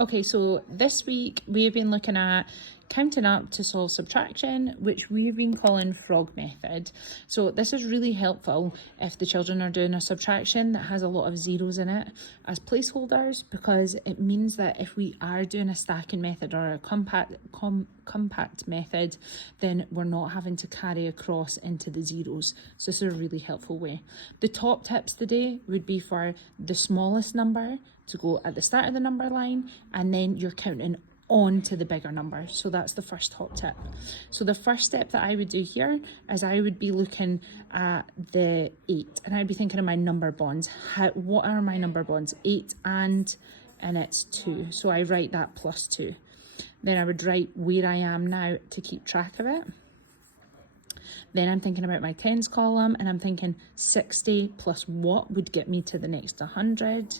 Okay, so this week we've been looking at counting up to solve subtraction, which we've been calling frog method. So this is really helpful if the children are doing a subtraction that has a lot of zeros in it as placeholders, because it means that if we are doing a stacking method or a compact method, then we're not having to carry across into the zeros. So this is a really helpful way. The top tips today would be for the smallest number to go at the start of the number line, and then you're counting on to the bigger number. So that's the first top tip. So the first step that I would do here is I would be looking at the 8, and I'd be thinking of my number bonds. What are my number bonds? 8 and it's 2. So I write that plus 2. Then I would write where I am now to keep track of it. Then I'm thinking about my tens column, and I'm thinking 60 plus what would get me to the next 100,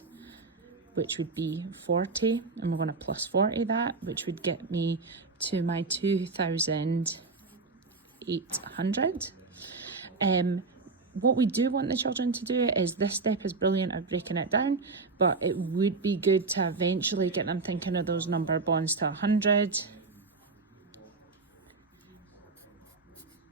which would be 40, and we're going to plus 40 that, which would get me to my 2,800. What we do want the children to do is, this step is brilliant at breaking it down, but it would be good to eventually get them thinking of those number bonds to 100,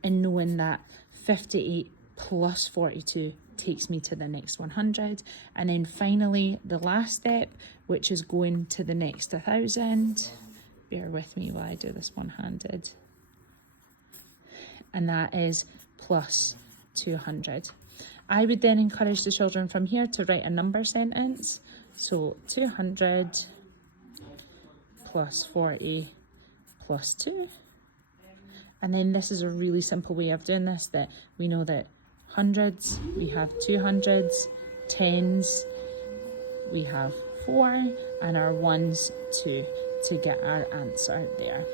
and knowing that 58 plus 42 takes me to the next 100. And then finally the last step, which is going to the next 1,000. Bear with me while I do this one-handed. And that is plus 200. I would then encourage the children from here to write a number sentence. So 200 plus 40 plus 2. And then this is a really simple way of doing this, that we know that hundreds, we have 200s, tens, we have 4, and our ones 2 to get our answer there.